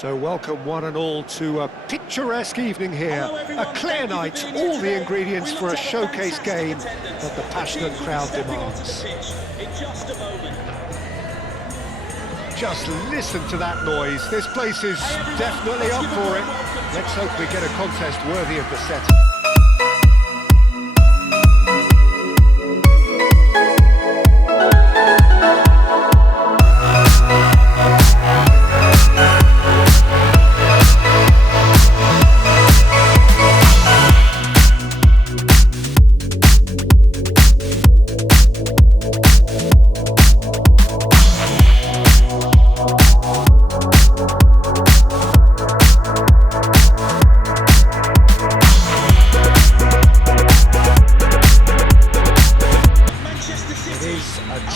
So welcome one and all to a picturesque evening here, a clear night, all the ingredients for a showcase game that the passionate crowd demands. Just listen to that noise, this place is definitely up for it. Let's hope we get a contest worthy of the setting.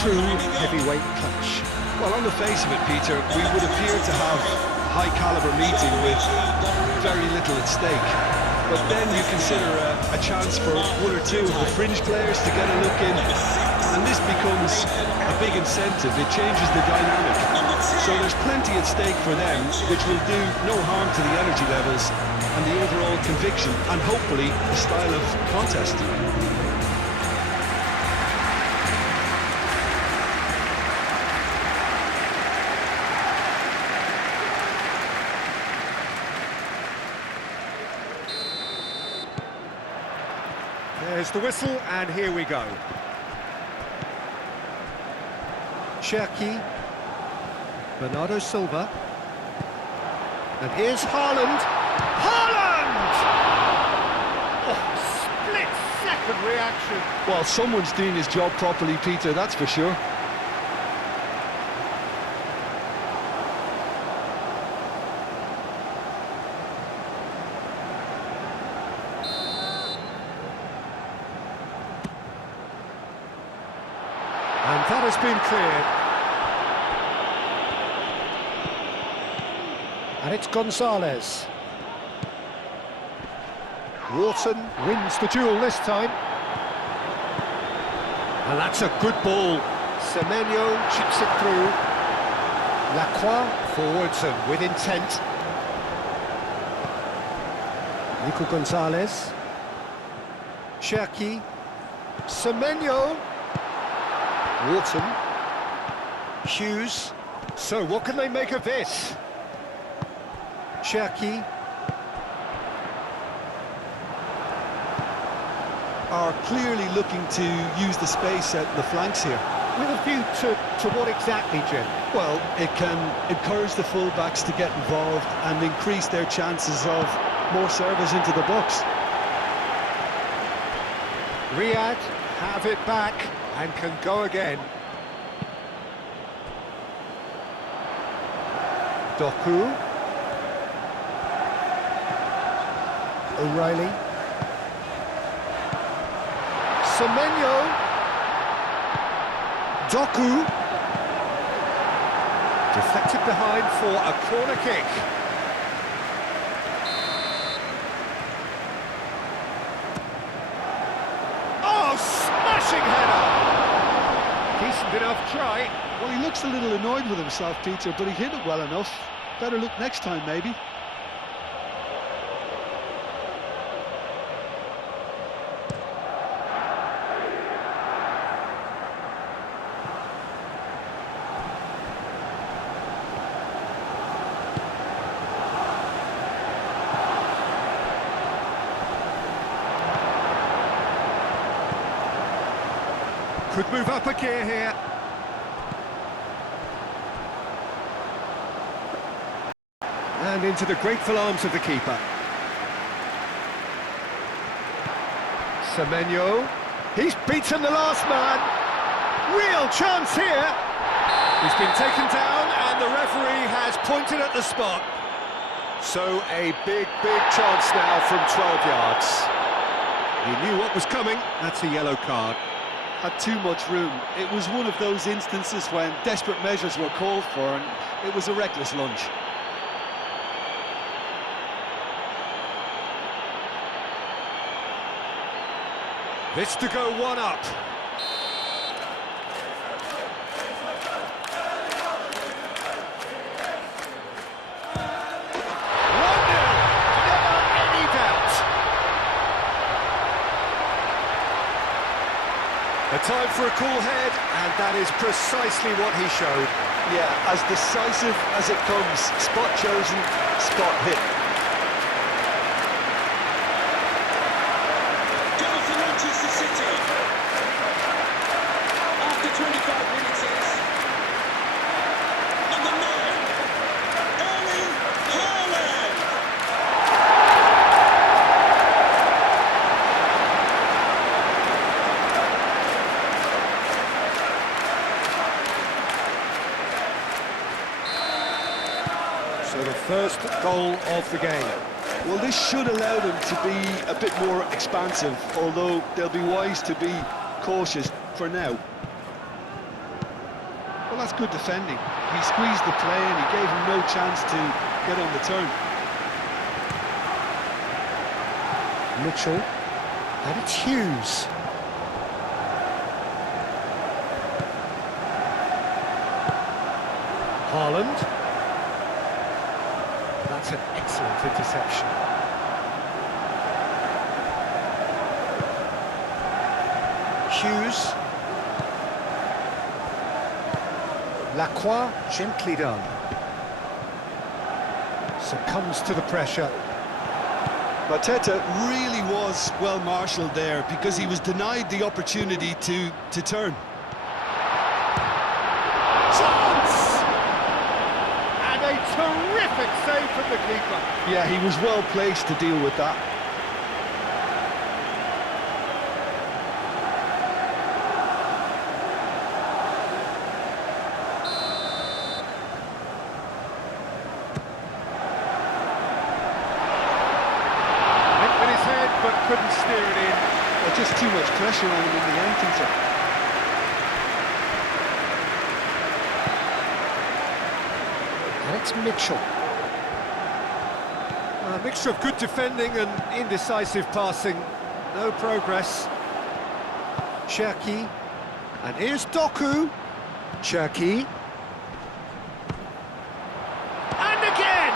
Heavyweight clash. Well, on the face of it, Peter, we would appear to have a high-caliber meeting with very little at stake. But then you consider a chance for one or two of the fringe players to get a look in, and this becomes a big incentive. It changes the dynamic. So there's plenty at stake for them, which will do no harm to the energy levels and the overall conviction, and hopefully the style of contest. There's the whistle, and here we go. Cherki, Bernardo Silva, and here's Haaland. Haaland! Oh, split-second reaction. Well, someone's doing his job properly, Peter, that's for sure. And that has been cleared. And it's Gonzalez. Wharton wins the duel this time. And that's a good ball. Semenyo chips it through. Lacroix forwards and with intent. Nico Gonzalez. Cherki. Semenyo. Wharton, Hughes, so what can they make of this? Cherki are clearly looking to use the space at the flanks here. With a view to what exactly, Jim? Well, it can encourage the full-backs to get involved and increase their chances of more service into the box. Riyad have it back and can go again. Doku. O'Reilly. Semenyo. Doku. Deflected behind for a corner kick. Oh, smashing header! Decent enough try. Well, he looks a little annoyed with himself, Peter, but he hit it well enough. Better look next time, maybe. Could move up a gear here. And into the grateful arms of the keeper. Semenyo. He's beaten the last man. Real chance here. He's been taken down and the referee has pointed at the spot. So a big chance now from 12 yards. He knew what was coming. That's a yellow card. Had too much room. It was one of those instances when desperate measures were called for and it was a reckless lunge. This to go one up. time for a cool head, and that is precisely what he showed. Yeah, as decisive as it comes. Spot chosen, spot hit. Goal for Manchester City. After 25 minutes is number 9, Erling Haaland. So the first goal of the game. Well, this should allow them to be a bit more expansive, although they'll be wise to be cautious for now. Well, that's good defending. He squeezed the play and he gave him no chance to get on the turn. Mitchell, and it's Hughes. Haaland. That's an excellent interception. Hughes. Lacroix, gently done. Succumbs to the pressure. Mateta really was well marshalled there because he was denied the opportunity to turn. Chance! And a terrific save from the keeper. Yeah, he was well placed to deal with that. But couldn't steer it in. Well, just too much pressure on him in the end, Peter. And it's Mitchell. A mixture of good defending and indecisive passing. No progress. Cherki. And here's Doku. Cherki. And again!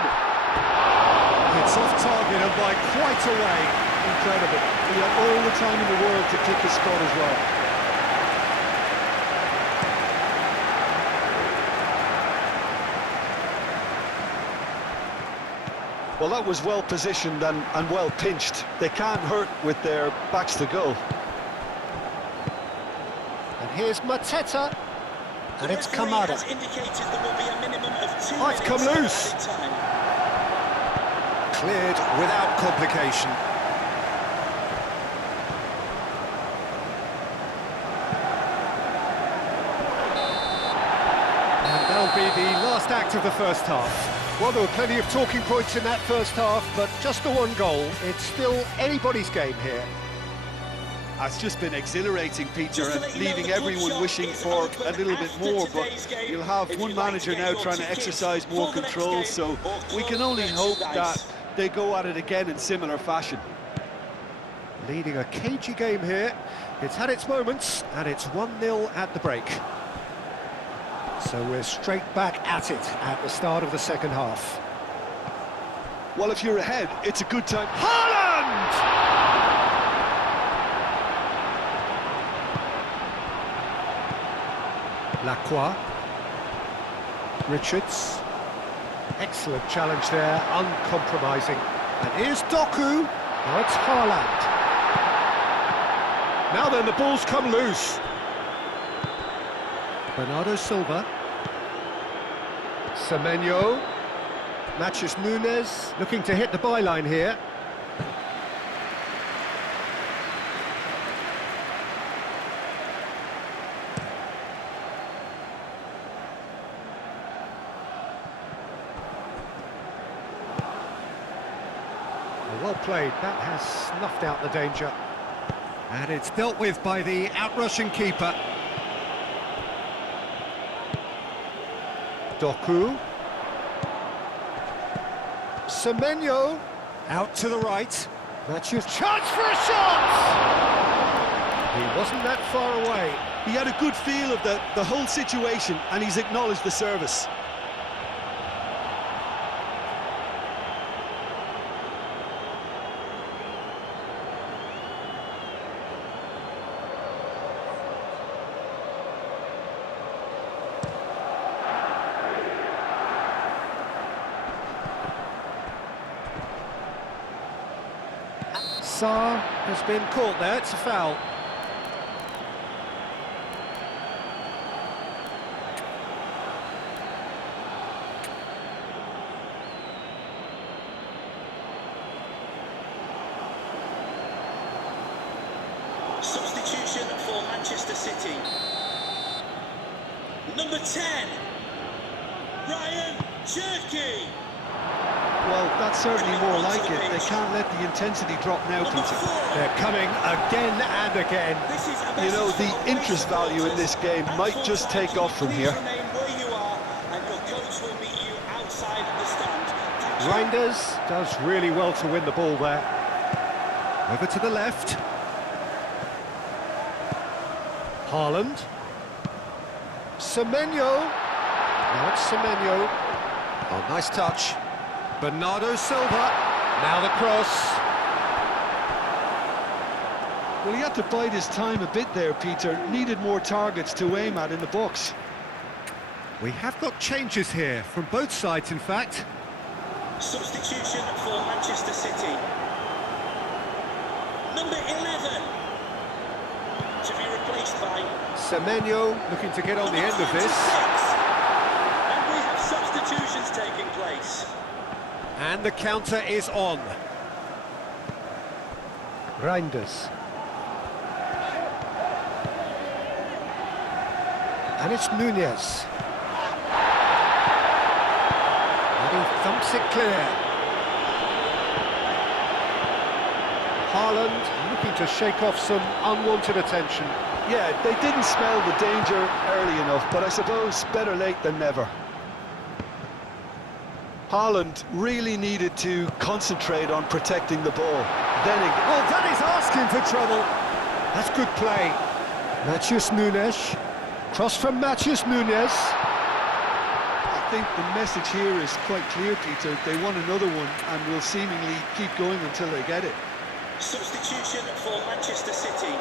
It's off target and by quite a way. Incredible. He had all the time in the world to pick his spot as well. Well, that was well positioned and well pinched. They can't hurt with their backs to goal. And here's Mateta. And it's Kamada. Oh, it's come loose. Cleared without complication. That'll be the last act of the first half. Well, there were plenty of talking points in that first half, but just the one goal. It's still anybody's game here. It's just been exhilarating, Peter, and leaving everyone wishing for a little bit more, but you'll have one manager now trying to exercise more control, so we can only hope that they go at it again in similar fashion. Leading a cagey game here. It's had its moments, and it's 1-0 at the break. So we're straight back at it at the start of the second half. Well, if you're ahead, it's a good time. Haaland! Lacroix. Richards. Excellent challenge there, uncompromising. And here's Doku. Now it's Haaland. Now then, the ball's come loose. Bernardo Silva. Semenyo. Matches Nunes, looking to hit the byline here. Well played, that has snuffed out the danger. And it's dealt with by the out-rushing keeper. Doku. Semenyo. Out to the right. Matthews. Chance for a shot! He wasn't that far away. He had a good feel of the whole situation, and he's acknowledged the service. Saar has been caught there, it's a foul. Substitution for Manchester City. Number 10, Ryan Cherky. Well, that's certainly more like it. They can't let the intensity drop now, Number Peter. 4, They're coming again and again. this is a You know, message the for all interest racing value in this game supporters. might At just full-time, take off from please here. remain where you are, and your coach will meet you outside the stand. Thank you. Reinders does really well to win the ball there. Over to the left. Haaland. Semenyo. Now it's Semenyo. Oh, nice touch. Bernardo Silva. Now the cross. Well, he had to bide his time a bit there, Peter. Needed more targets to aim at in the box. We have got changes here, from both sides in fact. Substitution for Manchester City. Number 11, to be replaced by Semenyo looking to get on the end of this. 26. And we have substitutions taking place. And the counter is on. Reinders. And it's Nunez. And he thumps it clear. Haaland looking to shake off some unwanted attention. Yeah, they didn't smell the danger early enough, but I suppose better late than never. Haaland really needed to concentrate on protecting the ball. Then again, Oh, that is asking for trouble. That's good play. Matheus Nunes. Cross from Matheus Nunes. I think the message here is quite clear, Peter. They want another one and will seemingly keep going until they get it. Substitution for Manchester City.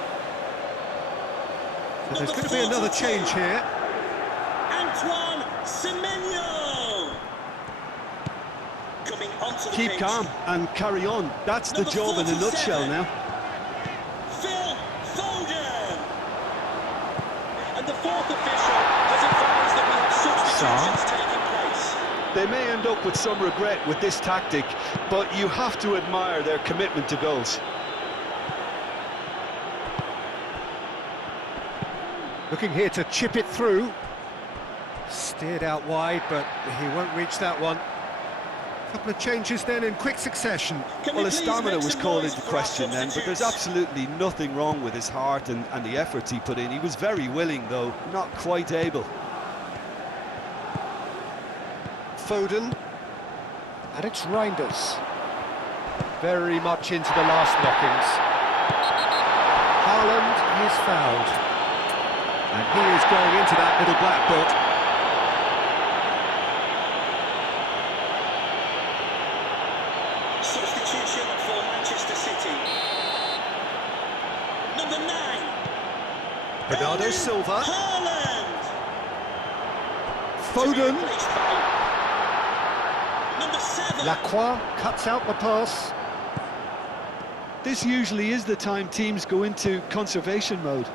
So there's going to be another change here. Antoine Semenyo. Coming onto the Keep pitch. calm and carry on. That's the Number job in a 47. nutshell now. Phil Foden. And the fourth official has advised that we have substitutions taking place. They may end up with some regret with this tactic, but you have to admire their commitment to goals. Looking here to chip it through. Steered out wide, but he won't reach that one. Couple of changes then in quick succession. Can Well, we his please stamina make was some called noise into for our question then, but there's substitutes? absolutely nothing wrong with his heart and the efforts he put in. He was very willing, though, not quite able. Foden. And it's Reinders. Very much into the last knockings. Haaland is fouled. And he is going into that little black book. Substitution for Manchester City. Number 9. Bernardo Erling Silva. Haaland. Foden. Replaced by number 7. Lacroix cuts out the pass. This usually is the time teams go into conservation mode.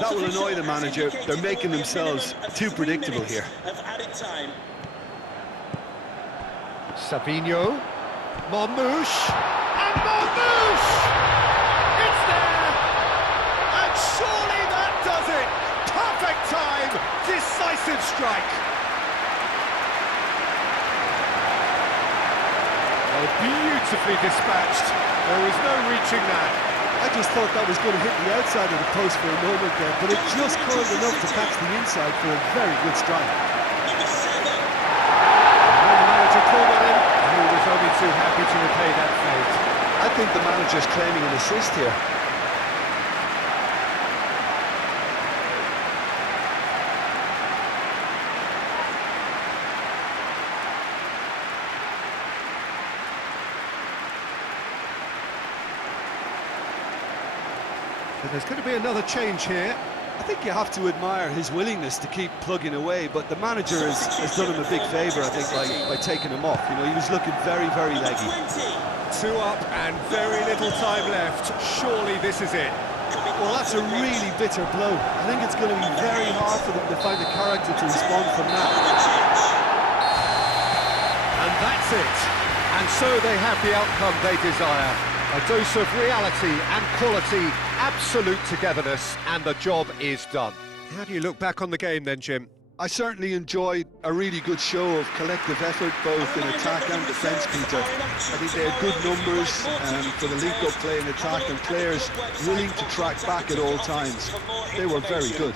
That will annoy the manager. They're making themselves too predictable here. Of added time. Savinho. Marmouche. And Marmouche! It's there! And surely that does it! Perfect time! Decisive strike! Oh, beautifully dispatched. There was no reaching that. I just thought that was going to hit the outside of the post for a moment there, but it just curled enough to catch the inside for a very good strike. Number 7. When the manager called on him, he was only too happy to repay that fate. I think the manager's claiming an assist here. But there's going to be another change here. I think you have to admire his willingness to keep plugging away, but the manager has done him a big favour, I think, by taking him off. You know, he was looking very, very leggy. 2 up and very little time left. Surely this is it. Well, that's a really bitter blow. I think it's going to be very hard for them to find the character to respond from that. And that's it. And so they have the outcome they desire. A dose of reality and quality, absolute togetherness, and the job is done. How do you look back on the game then, Jim? I certainly enjoyed a really good show of collective effort, both in attack and defence, Peter. I think they had good numbers for the link-up play in attack, and players willing to track back at all times. They were very good.